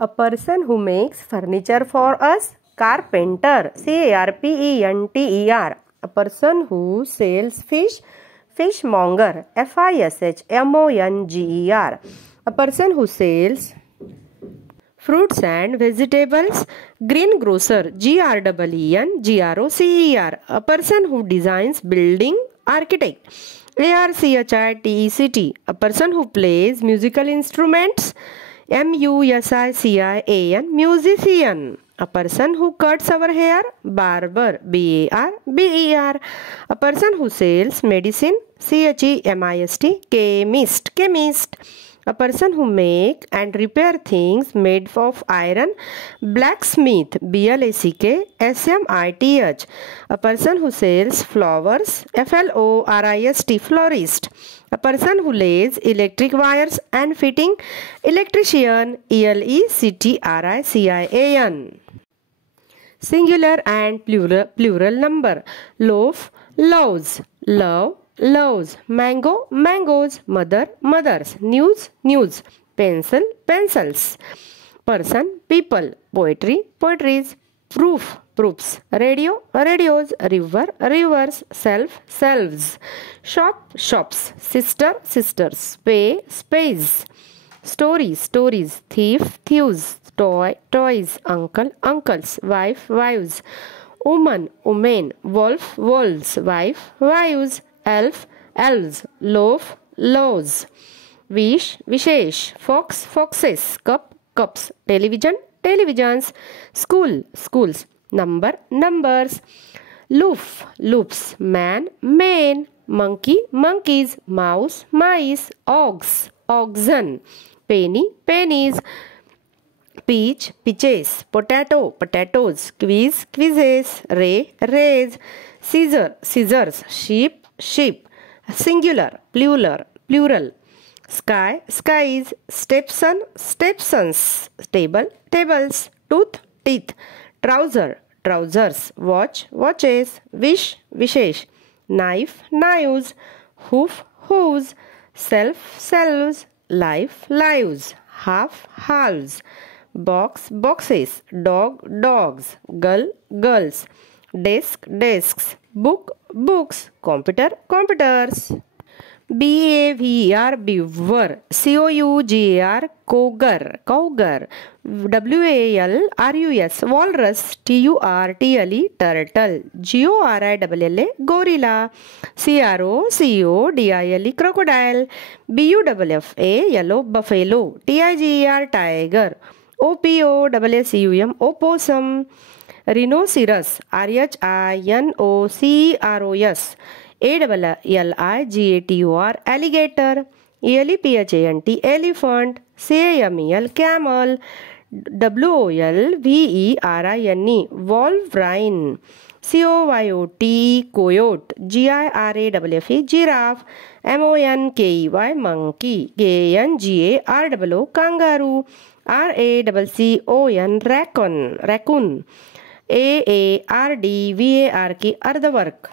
A person who makes furniture for us. Carpenter. Carpenter. A person who sells fish. Fishmonger. Fishmonger. A person who sells fruits and vegetables. Greengrocer. Greengrocer. A person who designs building. Architect. Architect. A person who plays musical instruments. Musician. Musician. A person who cuts our hair. Barber. Barber. A person who sells medicine. Chemist. Chemist. Chemist. A person who make and repair things made of iron. Blacksmith. Blacksmith. A person who sells flowers. Florist. Florist. A person who lays electric wires and fitting. Electrician. Electrician. Singular and plural number. Loaf. Loaves. Love. Loves. Mango. Mangoes. Mother. Mothers. News. News. Pencil. Pencils. Person. People. Poetry. Poetries. Proof. Proofs. Radio. Radios. River. Rivers. Self. Selves. Shop. Shops. Sister. Sisters. Spay. Space. Story. Stories. Thief. Thieves. Toy. Toys. Uncle. Uncles. Wife. Wives. Woman. Women. Wolf. Wolves. Wife. Wives. Elf. Elves. Loaf. Loaves. Wish. Wishes. Fox. Foxes. Cup. Cups. Television. Televisions. School. Schools. Number. Numbers. Loof. Loops. Man. Man. Monkey. Monkeys. Mouse. Mice. Ox. Oxen. Penny. Pennies. Peach. Peaches. Potato. Potatoes. Quiz. Quizzes. Ray. Rays. Scissor. Scissors. Sheep. Sheep. Singular. Plural. Plural. Sky. Skies. Stepson. Stepsons. Table. Tables. Tooth. Teeth. Trouser. Trousers. Watch. Watches. Wish. Wishes. Knife. Knives. Hoof. Hooves. Self. Selves. Life. Lives. Half. Halves. Box. Boxes. Dog. Dogs. Girl. Girls. Desk. Desks. Book. Books. Computer. Computers. Beaver. Beaver. Cougar. Cougar. Cougar. Walrus. Walrus. Turtle. Turtle. Gorilla. Gorilla. Crocodile. Crocodile. Buffa. Yellow. Buffalo. Tiger. Tiger. Opossum. Opossum. Rhinoceros. Rhinos. Alligator. Alligator. Elephant. Elephant. Camel. Camel. Wolverine. Wolverine. Coyote. Coyote. Giraffe. Giraffe. Monkey. Monkey. Kangaroo. Kangaroo. Raccoon. Raccoon. Raccoon. Aardvark.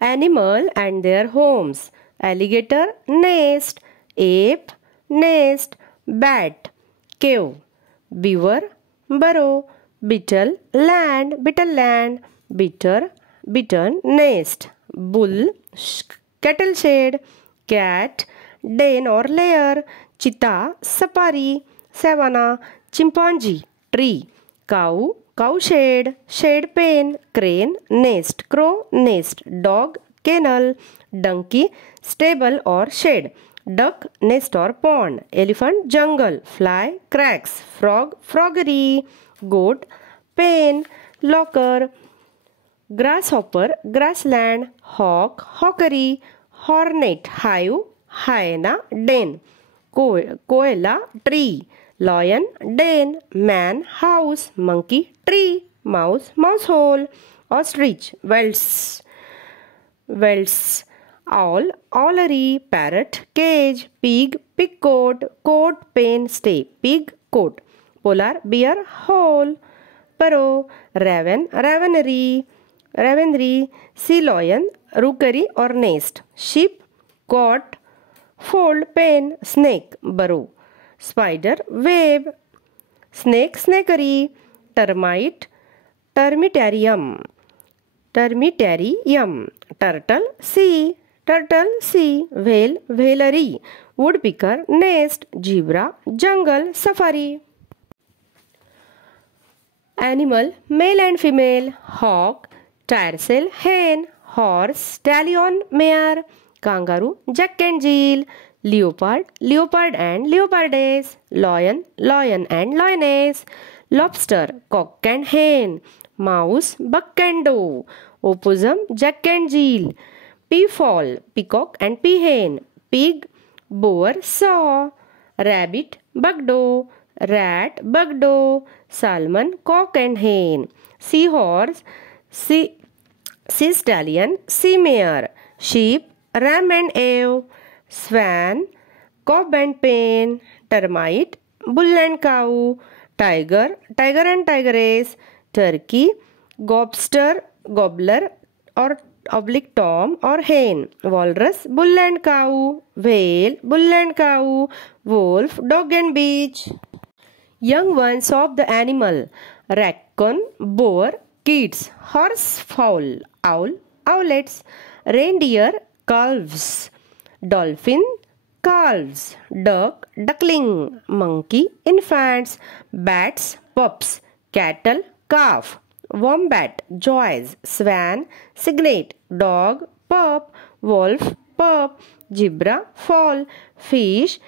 Animal and their homes. Alligator. Nest. Ape. Nest. Bat. Cave. Beaver. Burrow. Beetle. Land. Beetle land. Bitter. Bittern. Nest. Bull. Cattle shed. Cat. Den or lair. Cheetah. Safari. Savannah. Chimpanzee. Tree. Cow. Cowshed. Shed pen. Crane. Nest. Crow. Nest. Dog. Kennel. Donkey. Stable or shed. Duck. Nest or pond. Elephant. Jungle. Fly. Cracks. Frog. Froggery. Goat. Pen. Locker. Grasshopper. Grassland. Hawk. Hawkery. Hornet. Hive. Hyena. Den. Koala. Tree. Lion. Den. Man. House. Monkey. Tree. Mouse. Mousehole. Ostrich. Welts. Welts. Owl. Owlery. Parrot. Cage. Pig. Pig coat. Coat. Pen. Stay. Pig. Coat. Polar bear. Hole. Burrow. Raven. Ravenery. Ravenery. Sea lion. Rookery or nest. Sheep. Goat. Fold. Pen. Snake. Burrow. Spider. Web. snake, snakery, termite, termitarium, termitarium, turtle, sea, turtle, sea, whale, whalery, woodpecker, nest, zebra, jungle, safari. Animal, male and female, hawk, tiercel, hen, horse, stallion, mare, kangaroo, jack and jill, leopard, leopard and leopardess, lion, lion and lioness, lobster, cock and hen, mouse, buck and doe, opossum, jack and jill, peafowl, peacock and peahen, pig, boar, sow, rabbit, buckdoe, rat, buckdoe, salmon, cock and hen, seahorse, sea stallion, sea mare, sheep, ram and ewe, swan, cob and pen, termite, bull and cow, tiger, tiger and tigress, turkey, gobster, gobbler or oblique tom or hen, walrus, bull and cow, whale, bull and cow, wolf, dog and beach. Young ones of the animal, raccoon, boar, kids, horse, fowl, owl, owlets, reindeer, calves, dolphin, calves, duck, duckling, monkey, infants, bats, pups, cattle, calf, wombat, joys, swan, cygnet, dog, pup, wolf, pup, zebra, foal, fish,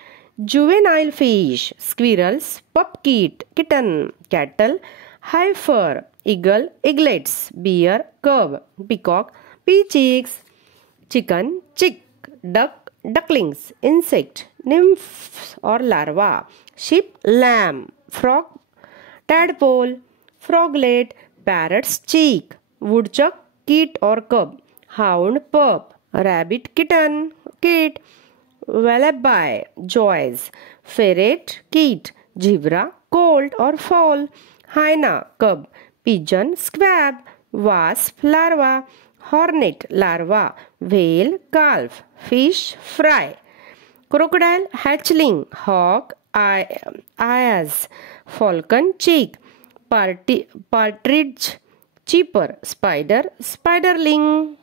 juvenile fish, squirrels, pup-kit, kitten, cattle, heifer, eagle, eaglets, bear, cub, peacock, peachicks, chicken, chick, duck, ducklings, insect, nymph or larva, sheep, lamb, frog, tadpole, froglet, parrot's cheek, woodchuck, kit or cub, hound, pup, rabbit, kitten, kit, wallaby, joys, ferret, kit, zebra, colt or foal, hyena, cub, pigeon, squab, wasp, larva, hornet, larva, whale, calf, fish, fry, crocodile, hatchling, hawk, ayaz, falcon, chick, partridge, cheeper, spider, spiderling.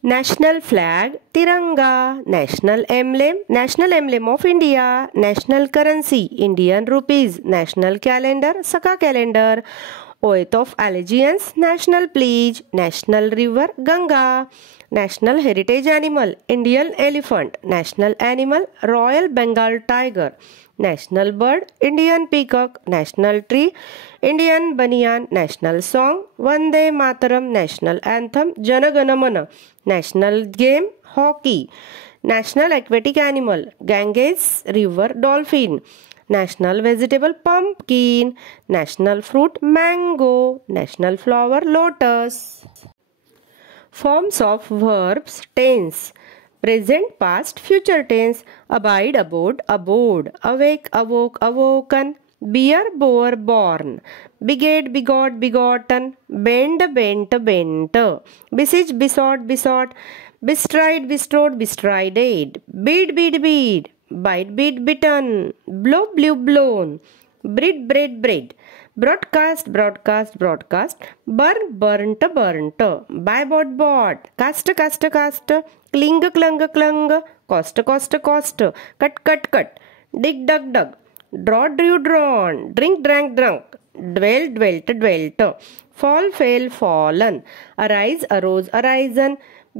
National flag, Tiranga. National emblem of India. National currency, Indian rupees. National calendar, Saka calendar. Oath of allegiance, national pledge. National river, Ganga. National heritage animal, Indian elephant. National animal, Royal Bengal tiger. National bird, Indian peacock. National tree, Indian banyan. National song, Vande Mataram. National anthem, Jana Gana Mana. National game, hockey. National aquatic animal, Ganges river dolphin. National vegetable, pumpkin. National fruit, mango. National flower, lotus. Forms of verbs, tense. Present, past, future tense. Abide, abode, abode. Awake, awoke, awoken. Bear, bore, born. Beget, begot, begotten. Bend, bent, bent. Besiege, besought, besought. Bestride, bestrode, bestrided. Bid, bid, bid. Bite, bit, bitten. Blow, blew, blown. Breed, bred, bred. Broadcast, broadcast, broadcast. Burn, burnt, burnt. Buy, bought, bought. Cast, cast, cast. Cling, clung, clung. Cost, cost, cost. Cut, cut, cut. Dig, dug, dug. Draw, drew, drawn. Drink, drank, drunk. Dwell, dwelt, dwelt. Fall, fell, fallen. Arise, arose, arisen.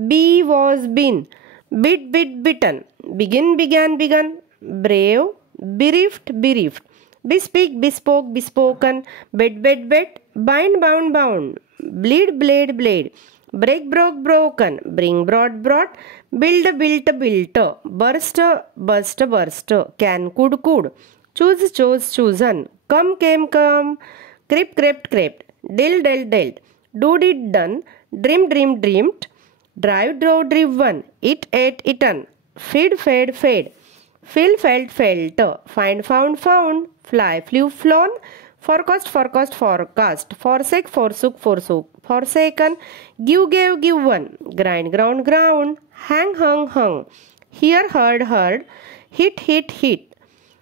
Be, was, been. Bit, bit, bitten. Begin, began, begun. Brave, bereft, bereaved. Bespeak, bespoke, bespoken. Bed, bed, bed. Bind, bound, bound. Bleed, blade, blade. Break, broke, broken. Bring, brought, brought. Build, built, built. Burst, burst, burst. Can, could. Choose, chose, chosen. Come, came, come. Creep, crept, crept. Dealt, dealt, dealt. Do, did, done. Dream, dreamed, dreamed. Drive, drove, driven. Eat, ate, eaten. Feed, fed, fed. Fill, felt, felt. Find, found, found. Fly, flew, flown. Forecast, forecast, forecast. Forsake, forsook, forsook. Forsaken. Give, gave, given. Grind, ground, ground. Hang, hung, hung. Hear, heard, heard. Hit, hit, hit.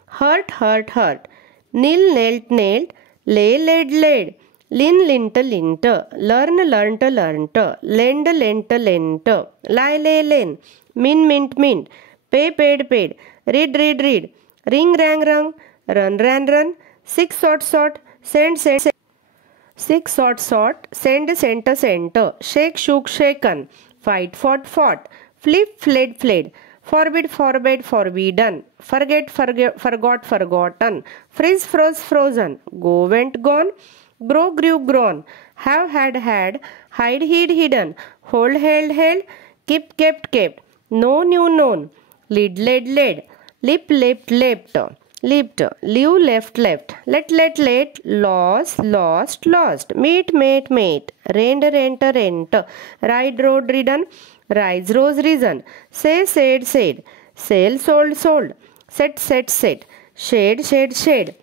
Hurt, hurt, hurt. Nil, knelt, knelt. Lay, laid, laid. Lin, lint, lint. Learn, learnt, learnt. Lend, lent, lent. Lie, lay, len. Min, mint, mint. Pay, paid, paid. Read, read, read. Ring, rang, rung. Run, ran, run. Six, sort, sort. Send, send. Six, sort, sort. Send, sent, sent. Shake, shook, shaken. Fight, fought, fought. Flip, fled, fled. Forbid, forbade, forbidden. Forget, forgot, forgotten. Freeze, froze, frozen. Go, went, gone. Grow, grew, grown. Have, had. Hide, hid, hidden. Hold, held, held. Keep, kept, kept. Know, knew, known. Lead, led, led. Lip, leapt, leapt. Leaped. Leave, left, left. Let, lost, lost. Meet, mate. Rent, rent. Ride, rode, ridden. Rise, rose, risen. Say, said. Sail, sold. Set, set. Shade, shade.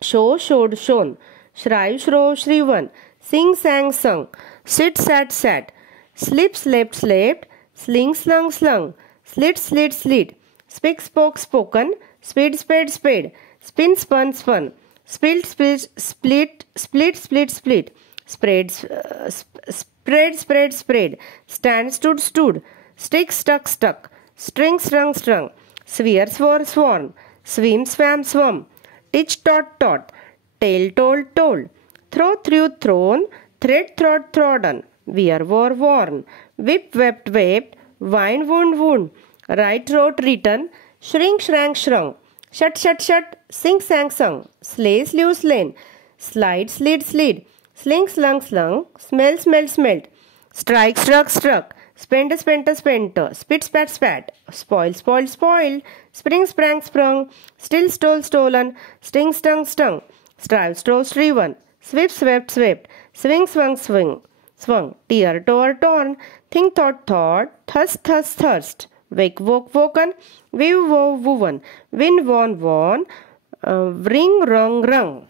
Show, showed, shown. Shrive, shrow, shriven. Sing, sang, sung. Sit, sat. Slip, slept. Sling, slung. Slit, slid. Speak, spoke, spoken. Speed, spade. Spin, spun. Split. Spread. Stand, stood. Stick, stuck. String, strung. Swear, swore, sworn. Swim, swam. Teach, taught. Tell, told. Throw, threw, thrown. Thread, trodden. Wear, wore, worn. Whip, wept. Wind, wound. Write, wrote, written. Shrink, shrunk. Shut. Sing, sang, sung. Slay, slew, slain. Slide, slid. Sling, slung. Smell, smelt. Strike, struck. Spend, spent. Spit, spat. Spoil. Spring, sprung. Still, stolen. Sting, stung. Strive, striven. Swept. Swing. Swung. Tear, torn. Think, thought. Thirst. Wake, woken. Weave, woven. Win, won. Ring, rung.